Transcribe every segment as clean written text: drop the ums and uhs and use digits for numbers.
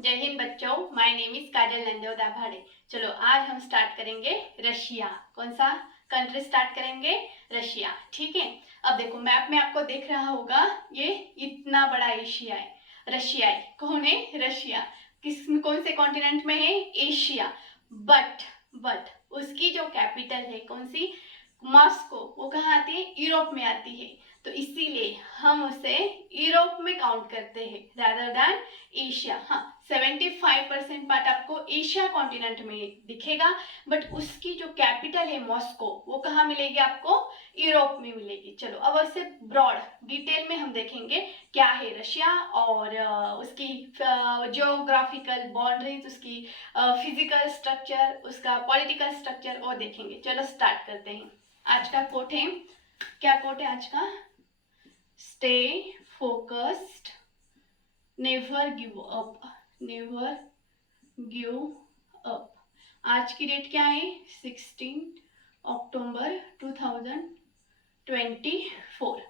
जय हिंद बच्चों, my name is काजल नंदो दाभाड़े। चलो आज हम स्टार्ट करेंगे रशिया। कौन सा कंट्री स्टार्ट करेंगे? रशिया। ठीक है। अब देखो मैप में आपको दिख रहा होगा, ये इतना बड़ा एशिया है। रशिया है, कौन है? रशिया। कौन से कॉन्टिनेंट में है? एशिया। बट उसकी जो कैपिटल है कौन सी? मॉस्को। वो कहाँ आती है? यूरोप में आती है। तो इसीलिए हम उसे यूरोप में काउंट करते हैं rather than एशिया। हाँ, 75% पार्ट आपको एशिया कॉन्टिनेंट में दिखेगा, बट उसकी जो कैपिटल है मॉस्को, वो कहाँ मिलेगी आपको? यूरोप में मिलेगी। चलो अब इससे ब्रॉड डिटेल में हम देखेंगे क्या है रशिया, और उसकी जियोग्राफिकल बाउंड्रीज, उसकी फिजिकल स्ट्रक्चर, उसका पॉलिटिकल स्ट्रक्चर, और देखेंगे। चलो स्टार्ट करते हैं। आज का कोट है, क्या कोट है आज का? Stay focused, never give up, never give up. आज की डेट क्या है? 16 अक्टूबर 2024।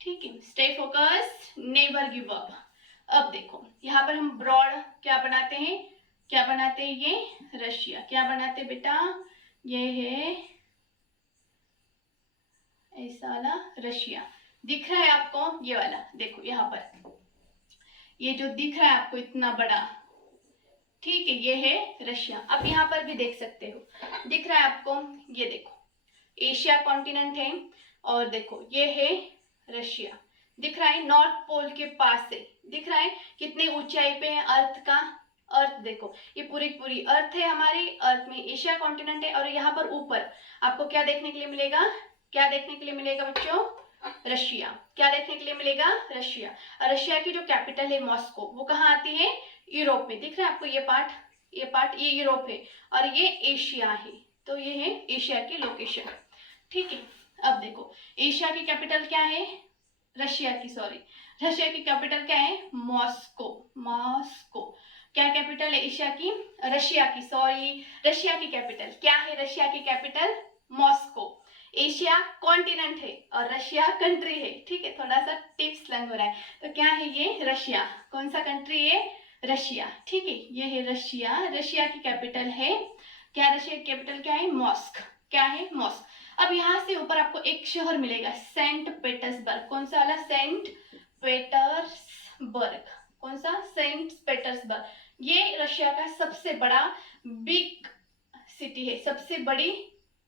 ठीक है। Stay focused, never give up. अब देखो यहाँ पर हम ब्रॉड क्या बनाते हैं? क्या बनाते हैं? ये रशिया। क्या बनाते बेटा? ये है ऐसा वाला रशिया। दिख रहा है आपको? ये वाला देखो यहाँ पर, ये जो दिख रहा है आपको इतना बड़ा, ठीक है, ये है रशिया। अब यहाँ पर भी देख सकते हो, दिख रहा है आपको? ये देखो एशिया कॉन्टिनेंट है, और देखो ये है रशिया। दिख रहा है? नॉर्थ पोल के पास से दिख रहा है कितने ऊंचाई पे है अर्थ का। अर्थ देखो, ये पूरी पूरी अर्थ है हमारी। अर्थ में एशिया कॉन्टिनेंट है, और यहाँ पर ऊपर आपको क्या देखने के लिए मिलेगा? क्या देखने के लिए मिलेगा बच्चों? रशिया। क्या देखने के लिए मिलेगा? रशिया। और रशिया की जो कैपिटल है मॉस्को, वो कहाँ आती है? यूरोप में। दिख रहा है आपको ये पार्ट? ये पार्ट ये यूरोप है, और ये एशिया है। तो ये है एशिया की लोकेशन। ठीक है। अब देखो एशिया की कैपिटल क्या है? रशिया की, सॉरी, रशिया की कैपिटल क्या है? मॉस्को। मॉस्को। क्या कैपिटल है एशिया की? रशिया की, सॉरी, रशिया की कैपिटल क्या है? रशिया की कैपिटल मॉस्को। एशिया कॉन्टिनेंट है और रशिया कंट्री है। ठीक है, थोड़ा सा टिप्स लर्न हो रहा है। तो क्या है ये? रशिया। कौन सा कंट्री है? रशिया। ठीक है, ये है रशिया। रशिया की कैपिटल है क्या? रशिया की कैपिटल क्या है? मॉस्क। क्या है? मॉस्क। अब यहाँ से ऊपर आपको एक शहर मिलेगा, सेंट पीटर्सबर्ग। कौन सा वाला? Saint Petersburg. कौन सा? Saint Petersburg. ये रशिया का सबसे बड़ा बिग सिटी है, सबसे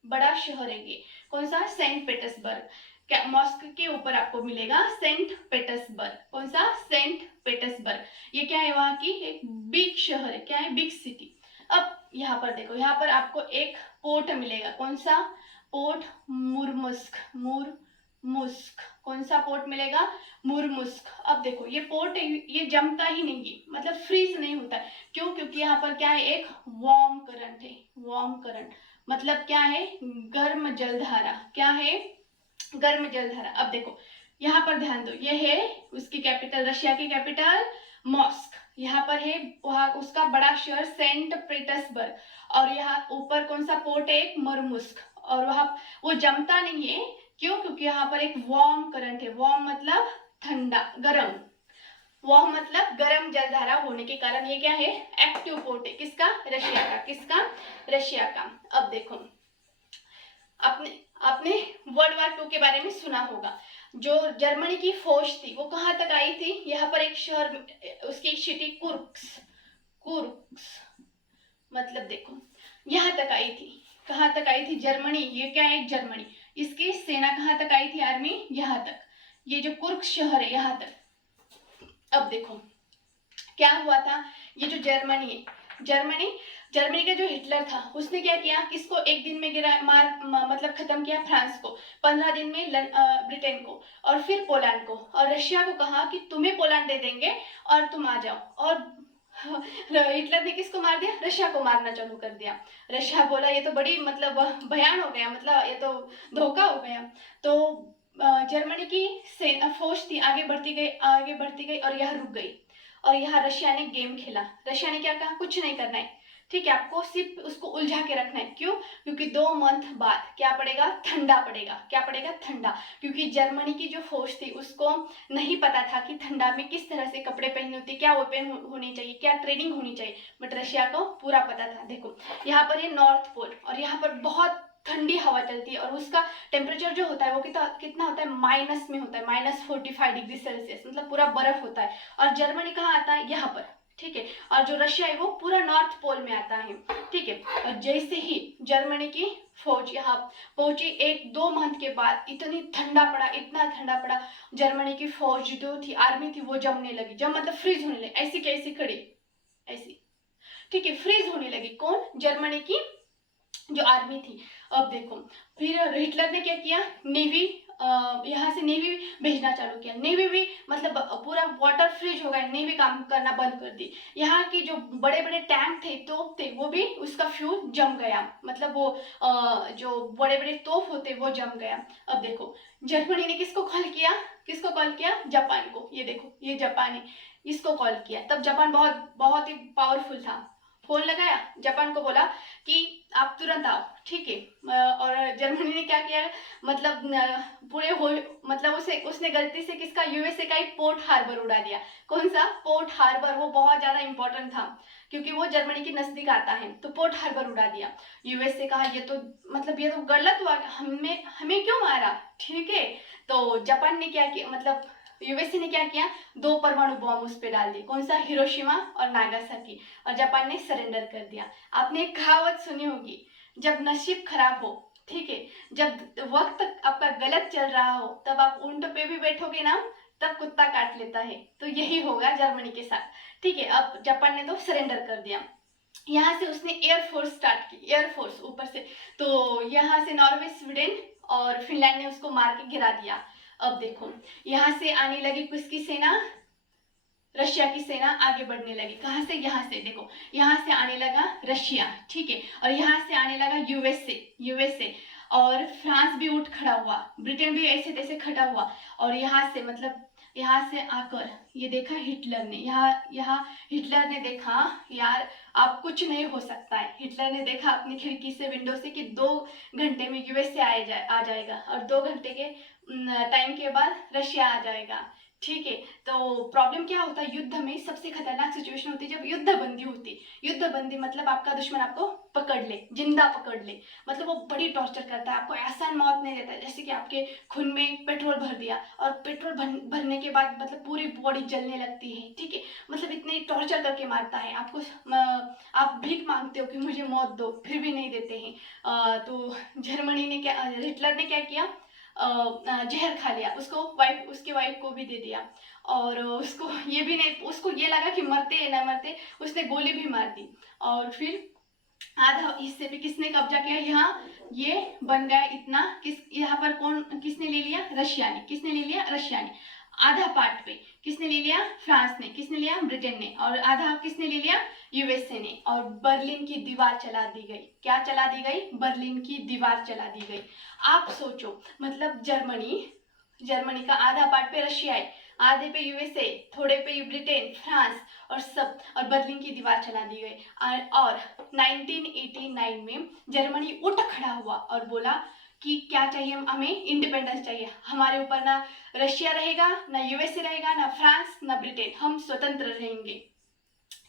बड़ा शहर है ये। कौन सा? Saint Petersburg. क्या मॉस्क के ऊपर आपको मिलेगा सेंट पीटर्सबर्ग। कौन सा? Saint Petersburg. ये क्या है? वहां की एक बिग शहर है। क्या है? Big city. अब यहाँ पर देखो, यहाँ पर आपको एक पोर्ट मिलेगा। कौन सा? पोर्ट मुर्मुस्क। मुर्मुस्क। कौन सा पोर्ट मिलेगा? मुर्मुस्क। अब देखो ये पोर्ट, ये जमता ही नहीं है, मतलब फ्रीज नहीं होता। क्यों? क्योंकि यहाँ पर क्या है? एक वार्म करंट है। वार्म करंट मतलब क्या है? गर्म जलधारा। क्या है? गर्म जलधारा। अब देखो यहाँ पर ध्यान दो, ये है उसकी कैपिटल, रशिया की कैपिटल मॉस्क। यहाँ पर है वहां उसका बड़ा शहर सेंट पीटर्सबर्ग, और यहाँ ऊपर कौन सा पोर्ट है? एक मुर्मुस्क। और वहां वो जमता नहीं है। क्यों? क्योंकि यहाँ पर एक वार्म करंट है। वार्म मतलब ठंडा, गर्म। वार्म मतलब गर्म जलधारा होने के कारण ये क्या है? एक्टिव पोर्ट है। किसका? रशिया का। किसका? रशिया का। अब देखो आपने आपने वर्ल्ड वार 2 के बारे में सुना होगा। जो जर्मनी की फौज थी वो कहाँ तक आई थी? यहाँ पर एक शहर, उसकी एक सिटी कुर्क्स। कुर्क्स मतलब देखो यहाँ तक आई थी। कहाँ तक आई थी? जर्मनी। ये क्या है? जर्मनी। इसकी सेना कहाँ तक आई थी? आर्मी यहाँ तक। ये जो कुर्क्स शहर है यहाँ तक। अब देखो क्या हुआ था? ये जो जर्मनी है, जर्मनी का जो हिटलर था उसने क्या किया? किसको एक दिन में गिरा, मतलब खत्म किया? फ्रांस को। 15 दिन में ब्रिटेन को, और फिर पोलैंड को, और रशिया को कहा कि तुम्हें पोलैंड दे देंगे और तुम आ जाओ। और हिटलर ने किसको मार दिया? रशिया को मारना चालू कर दिया। रशिया बोला ये तो बड़ी मतलब भयान हो गया, मतलब ये तो धोखा हो गया। तो जर्मनी की फौज थी आगे बढ़ती गई, और यह रुक गई। और यहाँ रशिया ने गेम खेला। रशिया ने क्या कहा? कुछ नहीं करना है, ठीक है, आपको सिर्फ उसको उलझा के रखना है। क्यों? क्योंकि 2 मंथ बाद क्या पड़ेगा? ठंडा पड़ेगा। क्या पड़ेगा? ठंडा। क्योंकि जर्मनी की जो फौज थी उसको नहीं पता था कि ठंडा में किस तरह से कपड़े पहनने होते, क्या वेपन होनी चाहिए, क्या ट्रेनिंग होनी चाहिए, बट रशिया को पूरा पता था। देखो यहाँ पर ये नॉर्थ पोल और यहाँ पर बहुत ठंडी हवा चलती है और उसका टेम्परेचर जो होता है वो कितना होता है? माइनस में होता है, -45 डिग्री सेल्सियस, मतलब पूरा बर्फ होता है। और जर्मनी कहाँ आता है? यहाँ पर, ठीक है। और जो रशिया है वो पूरा नॉर्थ पोल में आता है, ठीक है। और जैसे ही जर्मनी की फौज यहाँ पहुंची 1-2 मंथ के बाद इतनी ठंडा पड़ा, इतना ठंडा पड़ा, जर्मनी की फौज जो थी, आर्मी थी, वो जमने लगी। जब मतलब फ्रीज होने लगी, ऐसी कैसी खड़ी, ऐसी, ठीक है, फ्रीज होने लगी। कौन? जर्मनी की जो आर्मी थी। अब देखो फिर हिटलर ने क्या किया? नेवी, यहाँ से नेवी भेजना चालू किया। नेवी भी मतलब पूरा वाटर फ्रीज हो गया, नेवी काम करना बंद कर दी। यहाँ की जो बड़े बड़े टैंक थे, तोप थे, वो भी उसका फ्यूल जम गया, मतलब वो जो बड़े बड़े तोप होते वो जम गया। अब देखो जर्मनी ने किसको कॉल किया? किसको कॉल किया? जापान को। ये देखो ये जापानी, इसको कॉल किया। तब जापान बहुत बहुत ही पावरफुल था। फोन लगाया, जापान को बोला कि आप तुरंत आओ, ठीक है। और जर्मनी ने क्या किया? मतलब पूरे हो, मतलब उसने गलती से किसका? यूएसए का एक पोर्ट हार्बर उड़ा दिया। कौन सा? पोर्ट हार्बर, वो बहुत ज्यादा इंपॉर्टेंट था क्योंकि वो जर्मनी के नजदीक आता है, तो पोर्ट हार्बर उड़ा दिया। यूएसए कहा ये तो मतलब ये तो गलत हुआ, हमें हमें क्यों मारा, ठीक है। तो जापान ने क्या किया, मतलब यूएसए ने क्या किया? 2 परमाणु बॉम्ब उस पर डाल दिए। कौन सा? हिरोशिमा और नागासाकी। और जापान ने सरेंडर कर दिया। आपने एक कहावत सुनी होगी, जब नसीब खराब हो, ठीक है, जब वक्त आपका गलत चल रहा हो, तब आप ऊंट पे भी बैठोगे ना, तब कुत्ता काट लेता है। तो यही होगा जर्मनी के साथ, ठीक है। अब जापान ने तो सरेंडर कर दिया। यहाँ से उसने एयरफोर्स स्टार्ट की, एयरफोर्स ऊपर से। तो यहाँ से नॉर्वे, स्वीडन और फिनलैंड ने उसको मार के गिरा दिया। अब देखो यहाँ से आने लगी किसकी सेना? रशिया की सेना आगे बढ़ने लगी। कहां से? यहाँ से। देखो यहाँ से आने लगा रशिया, ठीक है, और यहाँ से आने लगा यूएसए और फ्रांस भी उठ खड़ा हुआ, ब्रिटेन भी ऐसे तैसे खड़ा हुआ। और यहाँ से मतलब यहाँ से आकर ये देखा हिटलर ने, यहाँ हिटलर ने देखा यार आप कुछ नहीं हो सकता है। हिटलर ने देखा अपनी खिड़की से, विंडो से, कि 2 घंटे में यूएसए आ जाएगा और 2 घंटे के टाइम के बाद रशिया आ जाएगा, ठीक है। तो प्रॉब्लम क्या होता है? युद्ध में सबसे खतरनाक सिचुएशन होती है जब युद्धबंदी होती। युद्धबंदी मतलब आपका दुश्मन आपको पकड़ ले, जिंदा पकड़ ले, मतलब वो बड़ी टॉर्चर करता है, आपको आसान मौत नहीं देता। जैसे कि आपके खून में पेट्रोल भर दिया और पेट्रोल भरने के बाद मतलब पूरी बॉडी जलने लगती है, ठीक है, मतलब इतने टॉर्चर करके मारता है आपको। आप भीख मांगते हो कि मुझे मौत दो, फिर भी नहीं देते हैं। तो जर्मनी ने क्या, हिटलर ने क्या किया? जहर खा लिया, उसकी वाइफ को भी दे दिया। और उसको ये भी नहीं, उसको ये लगा कि मरते या ना मरते, उसने गोली भी मार दी। और फिर आधा हिस्से पे किसने कब्जा किया? यहाँ ये बन गया इतना, यहाँ पर कौन, किसने ले लिया? रशिया ने। किसने ले लिया? रशिया ने। आधा पार्ट पे किसने ले लिया? फ्रांस ने। किसने लिया? ब्रिटेन ने। और आधा किसने ले लिया? यूएसए ने। और बर्लिन की दीवार चला दी गई। क्या चला दी गई? बर्लिन की दीवार चला दी गई। आप सोचो, मतलब जर्मनी का आधा पार्ट पे रशिया है, आधे पे यूएसए, थोड़े पे ब्रिटेन, फ्रांस और बर्लिन की दीवार चला दी गई। और 1989 में जर्मनी उठ खड़ा हुआ और बोला कि क्या चाहिए? हमें इंडिपेंडेंस चाहिए। हमारे ऊपर ना रशिया रहेगा, ना यूएसए रहेगा, ना फ्रांस, ना ब्रिटेन, हम स्वतंत्र रहेंगे,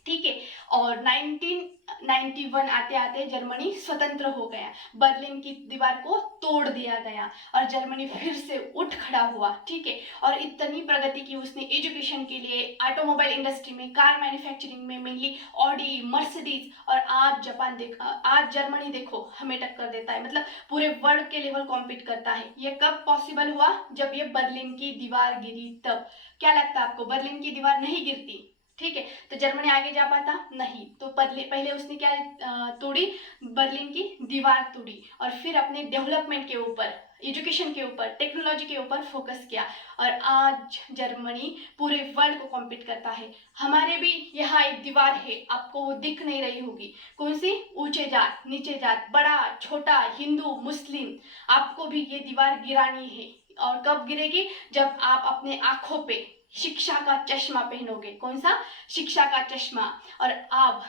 ठीक है। और 1991 आते आते जर्मनी स्वतंत्र हो गया, बर्लिन की दीवार को तोड़ दिया गया और जर्मनी फिर से उठ खड़ा हुआ, ठीक है। और इतनी प्रगति की उसने एजुकेशन के लिए, ऑटोमोबाइल इंडस्ट्री में, कार मैन्युफैक्चरिंग में, मेनली ऑडी, मर्सिडीज। और आज जर्मनी देखो हमें टक्कर देता है, मतलब पूरे वर्ल्ड के लेवल कॉम्पीट करता है। ये कब पॉसिबल हुआ? जब ये बर्लिन की दीवार गिरी तब। क्या लगता है आपको? बर्लिन की दीवार नहीं गिरती, ठीक है, तो जर्मनी आगे जा पाता नहीं। तो पहले उसने क्या तोड़ी? बर्लिन की दीवार तोड़ी और फिर अपने डेवलपमेंट के ऊपर, एजुकेशन के ऊपर, टेक्नोलॉजी के ऊपर फोकस किया। और आज जर्मनी पूरे वर्ल्ड को कॉम्पीट करता है। हमारे भी यहाँ एक दीवार है, आपको वो दिख नहीं रही होगी। कौन सी? ऊंचे जात, नीचे जात, बड़ा छोटा, हिंदू, मुस्लिम, आपको भी ये दीवार गिरानी है। और कब गिरेगी? जब आप अपने आंखों पे शिक्षा का चश्मा पहनोगे। कौन सा? शिक्षा का चश्मा। और आप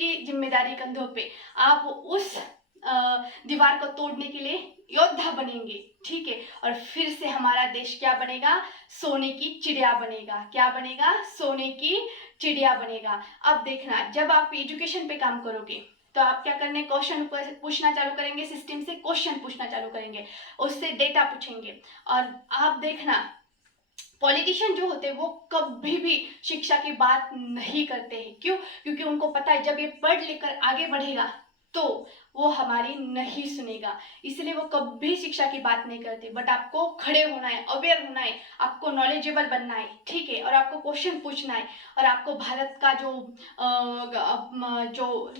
आपकी जिम्मेदारी कंधों पे, आप उस दीवार को तोड़ने के लिए योद्धा बनेंगे, ठीक है। और फिर से हमारा देश क्या बनेगा, सोने की चिड़िया बनेगा। क्या बनेगा, सोने की चिड़िया बनेगा। अब देखना, जब आप एजुकेशन पे काम करोगे तो आप क्या करने, क्वेश्चन पूछना चालू करेंगे, सिस्टम से क्वेश्चन पूछना चालू करेंगे, उससे डेटा पूछेंगे। और आप देखना, पॉलिटिशियन जो होते हैं वो कभी भी शिक्षा की बात नहीं करते हैं। क्यों, क्योंकि उनको पता है जब ये पढ़ लिख कर आगे बढ़ेगा तो वो हमारी नहीं सुनेगा, इसलिए वो कभी शिक्षा की बात नहीं करते। बट आपको खड़े होना है, अवेयर होना है, आपको नॉलेजेबल बनना है, ठीक है। और आपको क्वेश्चन पूछना है, और आपको भारत का जो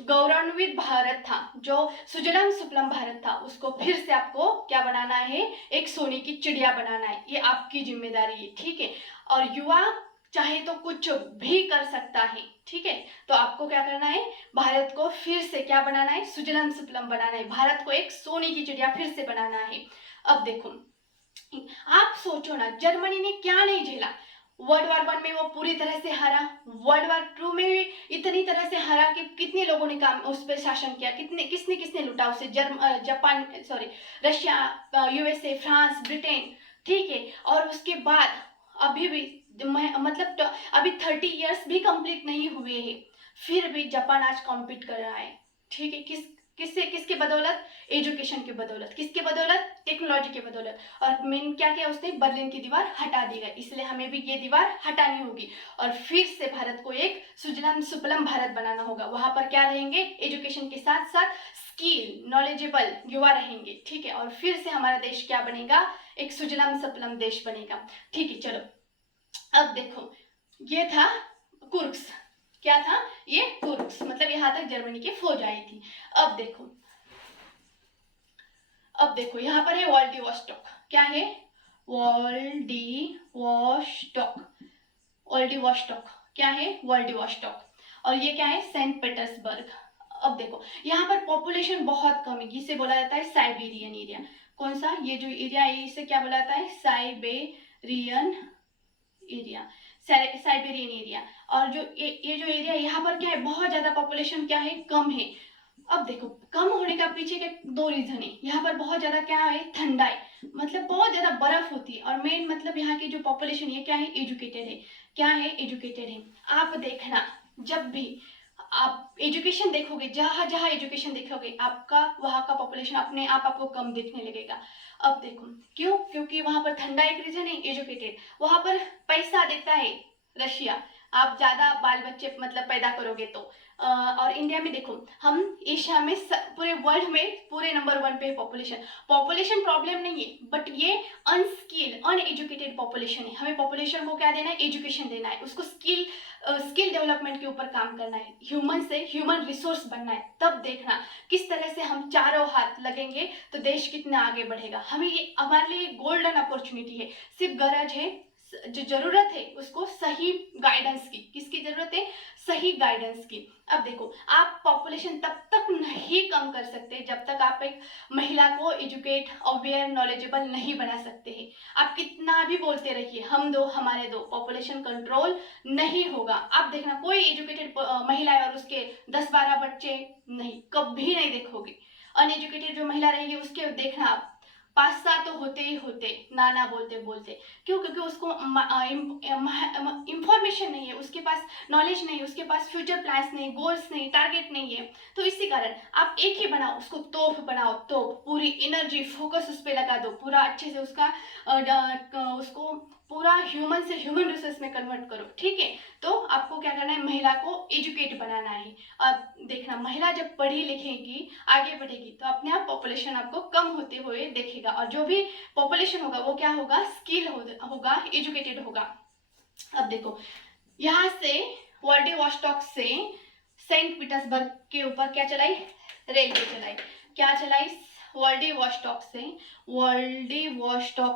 गौरवान्वित भारत था, जो सुजलाम सुफलाम भारत था, उसको फिर से आपको क्या बनाना है, एक सोने की चिड़िया बनाना है। ये आपकी जिम्मेदारी है, ठीक है। और युवा चाहे तो कुछ भी कर सकता है, ठीक है। तो आपको क्या करना है, भारत को फिर से क्या बनाना है, सुजलाम सुफलाम बनाना है, भारत को एक सोने की चिड़िया फिर से बनाना है। अब देखो, आप सोचो ना, जर्मनी ने क्या नहीं झेला। वर्ल्ड वॉर 1 में वो पूरी तरह से हारा, वर्ल्ड वॉर 2 में भी इतनी तरह से हारा कि कितने लोगों ने काम उस पर शासन किया, कितने किसने किसने लूटा उसे, Japan, sorry, Russia, USA, France, Britain, ठीक है। और उसके बाद अभी भी मतलब अभी 30 इयर्स भी कंप्लीट नहीं हुए हैं, फिर भी जापान आज कॉम्पीट कर रहा है, ठीक है। किससे, किसके बदौलत, एजुकेशन की बदौलत, किसके बदौलत, टेक्नोलॉजी के बदौलत। और मेन क्या किया उसने, बर्लिन की दीवार हटा दी गई, इसलिए हमें भी ये दीवार हटानी होगी और फिर से भारत को एक सुजलाम सुफलाम भारत बनाना होगा। वहां पर क्या रहेंगे, एजुकेशन के साथ साथ स्किल, नॉलेजेबल युवा रहेंगे, ठीक है। और फिर से हमारा देश क्या बनेगा, एक सुजलाम सुफलाम देश बनेगा, ठीक है। चलो अब देखो, ये था कुर्क्स, क्या था ये, कुर्क्स, मतलब यहाँ तक जर्मनी की फौज आई थी। अब देखो, अब देखो यहाँ पर है व्लादिवोस्टॉक। क्या है, व्लादिवोस्टॉक, व्लादिवोस्टॉक क्या है, व्लादिवोस्टॉक। और ये क्या है, सेंट पीटर्सबर्ग। अब देखो यहाँ पर पॉपुलेशन बहुत कम है, जिसे बोला जाता है साइबेरियन एरिया। कौन सा, ये जो एरिया है इसे क्या बोला जाता है, साइबेरियन एरिया, साइबेरियन एरिया। और जो ये जो एरिया यहाँ पर क्या है, बहुत ज्यादा पॉपुलेशन क्या है, कम है। अब देखो, कम होने का पीछे के दो रीजन है। यहाँ पर बहुत ज्यादा क्या है, ठंडाई, मतलब बहुत ज्यादा बर्फ होती है। और मेन मतलब यहाँ की जो पॉपुलेशन है क्या है, एजुकेटेड है। क्या है, एजुकेटेड है। आप देखना, जब भी आप एजुकेशन देखोगे, जहां जहां एजुकेशन देखोगे, आपका वहां का पॉपुलेशन अपने आप आपको कम दिखने लगेगा। अब देखो क्यों, क्योंकि वहां पर ठंडा एक रीजन है, एजुकेटेड, वहां पर पैसा देता है रशिया, आप ज्यादा बाल बच्चे मतलब पैदा करोगे तो। और इंडिया में देखो, हम एशिया में पूरे वर्ल्ड में पूरे नंबर 1 पे पॉपुलेशन, पॉपुलेशन प्रॉब्लम नहीं है, बट ये अनस्किल्ड अनएजुकेटेड पॉपुलेशन है। हमें पॉपुलेशन को क्या देना है, एजुकेशन देना है, उसको स्किल डेवलपमेंट के ऊपर काम करना है, ह्यूमन से ह्यूमन रिसोर्स बनना है। तब देखना किस तरह से हम चारों हाथ लगेंगे तो देश कितना आगे बढ़ेगा। हमें ये, हमारे लिए गोल्डन अपॉर्चुनिटी है, सिर्फ गरज है, जो जरूरत है उसको सही गाइडेंस की। किसकी जरूरत है, सही गाइडेंस की। अब देखो, आप पॉपुलेशन तब तक नहीं कम कर सकते जब तक आप एक महिला को एजुकेट, अवेयर, नॉलेजेबल नहीं बना सकते हैं। आप कितना भी बोलते रहिए, हम दो हमारे दो, पॉपुलेशन कंट्रोल नहीं होगा। आप देखना, कोई एजुकेटेड महिला है और उसके 10-12 बच्चे नहीं, कभी नहीं देखोगे। अनएजुकेटेड जो महिला रहेगी उसके देखना आप 5-7 तो होते ही होते, नाना बोलते बोलते। क्यों, क्योंकि उसको इंफॉर्मेशन नहीं है, उसके पास नॉलेज नहीं, उसके पास फ्यूचर प्लान्स नहीं, गोल्स नहीं, टारगेट नहीं है। तो इसी कारण आप एक ही बनाओ, उसको तोप बनाओ, तोप, पूरी एनर्जी फोकस उस पर लगा दो, पूरा अच्छे से उसका उसको पूरा ह्यूमन से ह्यूमन रिसोर्स में कन्वर्ट करो, ठीक है। तो आपको क्या करना है, महिला को एजुकेट बनाना है। अब देखना, महिला जब पढ़ी लिखेगी, आगे बढ़ेगी, तो अपने आप पॉपुलेशन आपको कम होते हुए देखेगा। और जो भी पॉपुलेशन होगा वो क्या होगा, स्किल होगा, एजुकेटेड होगा। अब देखो, यहाँ से व्लादिवोस्टॉक से सेंट पीटर्सबर्ग के ऊपर क्या चलाई, रेलवे चलाई। क्या चलाई, व्लादिवोस्टॉक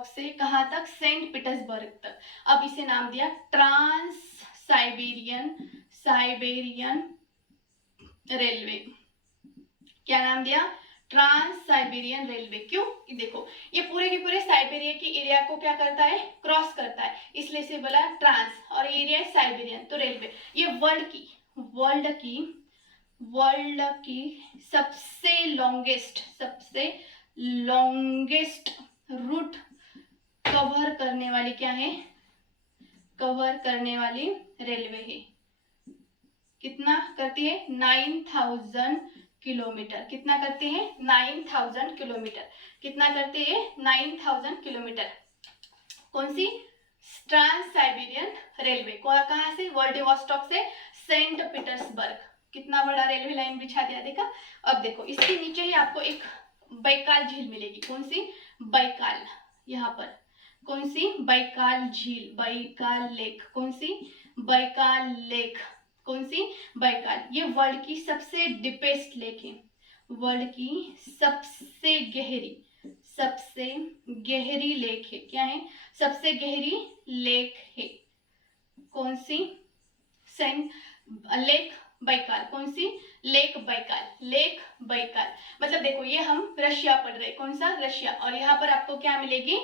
से कहाँ तक, सेंट पीटर्सबर्ग तक। अब इसे नाम दिया ट्रांस साइबेरियन रेलवे। क्या नाम दिया, ट्रांस साइबेरियन रेलवे। क्यों, देखो ये पूरे के पूरे साइबेरिया के एरिया को क्या करता है, क्रॉस करता है, इसलिए इसे बोला ट्रांस, और एरिया है साइबेरियन, तो रेलवे। ये वर्ल्ड की वर्ल्ड की सबसे लॉन्गेस्ट रूट कवर करने वाली क्या है, कवर करने वाली रेलवे है। कितना करती है, 9000 किलोमीटर। कितना करते हैं, 9000 किलोमीटर। कितना करते हैं, 9000 किलोमीटर। कौन सी, ट्रांस साइबेरियन रेलवे। कहाँ से, व्लादिवोस्टॉक से सेंट पीटर्सबर्ग। कितना बड़ा रेलवे लाइन बिछा दिया, देखा। अब देखो इसके नीचे ही आपको एक बैकाल झील मिलेगी। कौन सी, बैकाल। यहाँ पर कौन सी, बैकाल झील, बैकाल लेक। कौन सी, बैकाल लेक। कौन सी, बैकाल। ये वर्ल्ड की सबसे डीपेस्ट लेक है, वर्ल्ड की सबसे गहरी लेक है। क्या है, सबसे गहरी लेक है। कौन सी, सेंट लेक बैकाल। कौन सी, लेक बैकाल। लेक बैकाल मतलब देखो ये हम रशिया पढ़ रहे, कौन सा, रशिया। और यहाँ पर आपको क्या मिलेगी,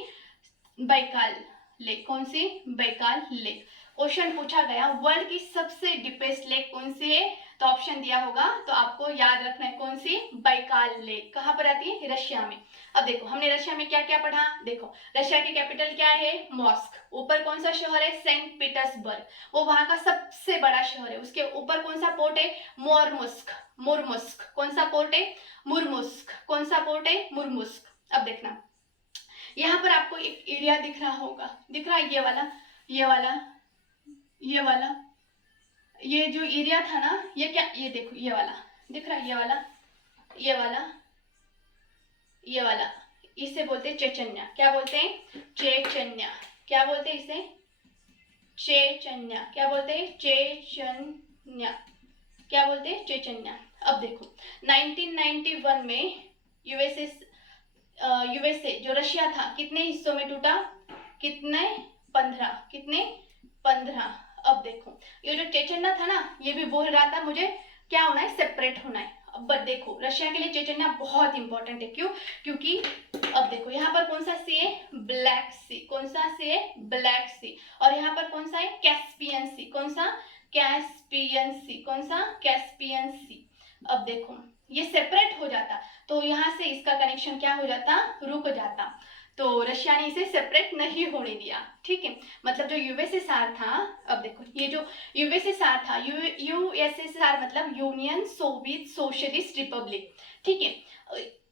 बैकाल लेक। कौन सी, बैकाल लेक। क्वेश्चन पूछा गया वर्ल्ड की सबसे डीपेस्ट लेक कौन सी है, तो ऑप्शन दिया होगा, तो आपको याद रखना है कौन सी, बैकाल लेक। कहाँ पर आती है, रशिया में। अब देखो हमने रशिया में क्या क्या पढ़ा, देखो रशिया की कैपिटल क्या है, मॉस्क। ऊपर कौन सा शहर है, सेंट पीटर्सबर्ग, वो वहां का सबसे बड़ा शहर है। उसके ऊपर कौन सा पोर्ट है, मुर्मुस्क। कौन सा पोर्ट है, मुर्मुस्क। कौन सा पोर्ट है, मुर्मुस्क। अब देखना यहाँ पर आपको एक एरिया दिख रहा होगा, दिख रहा है, ये जो एरिया था ना, ये क्या, ये देखो ये वाला दिख रहा है, ये वाला, इसे बोलते हैं चेचन्या। क्या बोलते हैं, चेचन्या। क्या बोलते हैं इसे, चेचन्या। क्या बोलते हैं, चेचन्या। क्या बोलते हैं, चेचन्या। अब देखो 1991 में यूएसए जो रशिया था कितने हिस्सों में टूटा, कितने, 15। अब देखो ये जो चेचन्या था ना, ये भी बोल रहा था मुझे क्या होना है, सेपरेट होना है। बट देखो रशिया के लिए चेचन्या बहुत इंपॉर्टेंट है, क्यों, क्योंकि अब देखो यहाँ पर कौन सा सी है, ब्लैक सी। कौन सा सी है, ब्लैक सी। और यहाँ पर कौन सा है, कैस्पियन सी। कौन सा, कैस्पियन सी। कौन सा, कैस्पियन सी। अब देखो ये सेपरेट हो जाता तो यहाँ से इसका कनेक्शन क्या हो जाता, रुक जाता। तो रशिया ने इसे सेपरेट नहीं होने दिया, ठीक है। मतलब जो यूएसएसआर था, अब देखो ये जो यूएसएसआर था, यूएसएसआर मतलब यूनियन सोवियत सोशलिस्ट रिपब्लिक, ठीक है।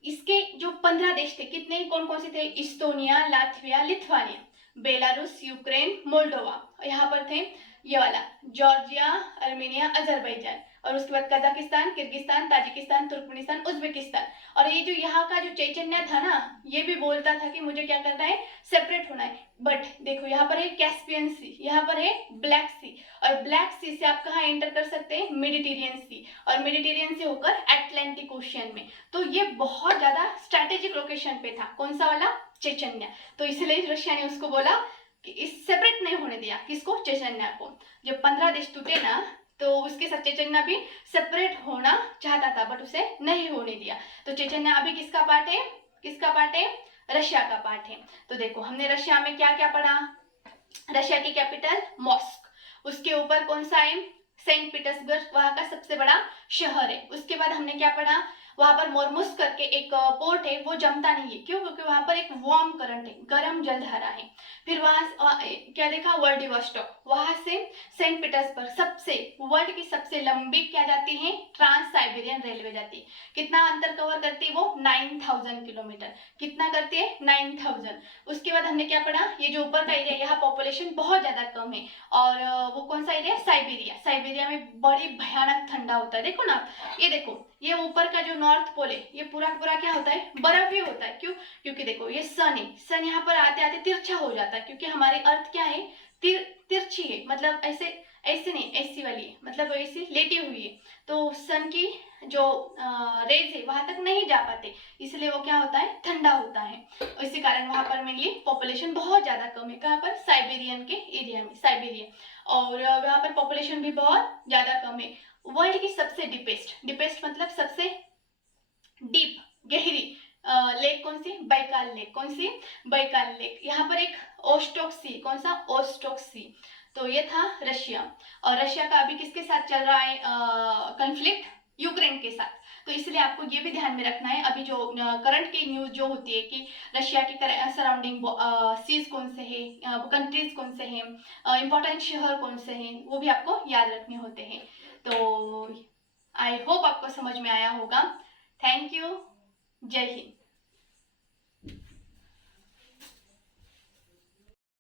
इसके जो 15 देश थे, कितने, कौन कौन से थे, Estonia, Latvia, Lithuania, Belarus, Ukraine, Moldova. यहाँ पर थे ये वाला जॉर्जिया, अर्मेनिया, अजरबैजान। और उसके बाद Kazakhstan, Kyrgyzstan, Tajikistan, Turkmenistan, Uzbekistan. और ये जो यहाँ का जो चैतन्य था ना, ये भी बोलता था कि मुझे क्या करना है, सेपरेट होना है। बट देखो यहाँ पर है कैस्पियन सी, यहाँ पर है ब्लैक सी। और ब्लैक सी से आप कहाँ एंटर कर सकते हैं, मेडिटेरियन सी। और मेडिटेरियन से होकर अटलांटिक ओशियन में। तो ये बहुत ज्यादा स्ट्रेटेजिक लोकेशन पे था, कौन सा वाला, चेचन्या। तो इसलिए रशिया ने उसको बोला कि इस सेपरेट नहीं होने दिया, किसको, चेचन्या को। जब 15 देश टूटे ना, तो उसके साथ चेचन्या भी सेपरेट होना चाहता था, बट उसे नहीं होने दिया। तो चेचन्या अभी किसका पार्ट है, किसका पार्ट है, रशिया का पार्ट है। तो देखो हमने रशिया में क्या क्या पढ़ा, रशिया की कैपिटल मॉस्क, उसके ऊपर कौन सा है, सेंट पीटर्सबर्ग, वहां का सबसे बड़ा शहर है। उसके बाद हमने क्या पढ़ा, वहां पर मोरमुस्क करके एक पोर्ट है, वो जमता नहीं है, क्यों, क्योंकि वहां पर एक वार्म करंट है, गर्म जलधारा है। फिर वहां क्या देखा, व्लादिवोस्टॉक, वहां से सेंट पीटर्सबर्ग, सबसे वर्ल्ड की सबसे लंबी क्या जाती है, ट्रांस साइबेरियन रेलवे जाती है। कितना अंतर कवर करती है वो, 9000 किलोमीटर। कितना करती है, 9000। उसके बाद हमने क्या पढ़ा, ये जो ऊपर का एरिया, यहाँ पॉपुलेशन बहुत ज्यादा कम है। और वो कौन सा एरिया, साइबेरिया। साइबेरिया में बड़ी भयानक ठंडा होता है। देखो ना, ये देखो ये ऊपर का जो नॉर्थ पोल है, ये पूरा पूरा क्या होता है, बर्फ ही होता है। क्यों, क्योंकि देखो ये सन है, सन यहाँ पर आते आते तिरछा हो जाता है, क्योंकि हमारी अर्थ क्या है, तिरछी है, मतलब ऐसे ऐसे नहीं, ऐसी वाली है, मतलब ऐसे लेटी हुई है। तो सन की जो रेज है वहां तक नहीं जा पाते, इसलिए वो क्या होता है, ठंडा होता है। इसी कारण वहां पर मेनली पॉपुलेशन बहुत ज्यादा कम है। कहाँ पर, साइबेरियन के एरिया में, साइबेरिया। और वहां पर पॉपुलेशन भी बहुत ज्यादा कम है। वर्ल्ड की सबसे डीपेस्ट मतलब सबसे डीप, गहरी लेक कौन सी, बैकाल लेक। कौन सी, बैकाल लेक। यहाँ पर एक ओस्टोक सी, कौन सा, ओस्टोक सी। तो ये था रशिया। और रशिया का अभी किसके साथ चल रहा है कॉन्फ्लिक्ट, यूक्रेन के साथ। तो इसलिए आपको ये भी ध्यान में रखना है, अभी जो करंट की न्यूज़ जो होती है कि रशिया के सराउंडिंग सीज कौन से हैं, कंट्रीज कौन से हैं, इंपॉर्टेंट शहर कौन से हैं, वो भी आपको याद रखने होते हैं। तो आई होप आपको समझ में आया होगा। Thank you. जय हिंद।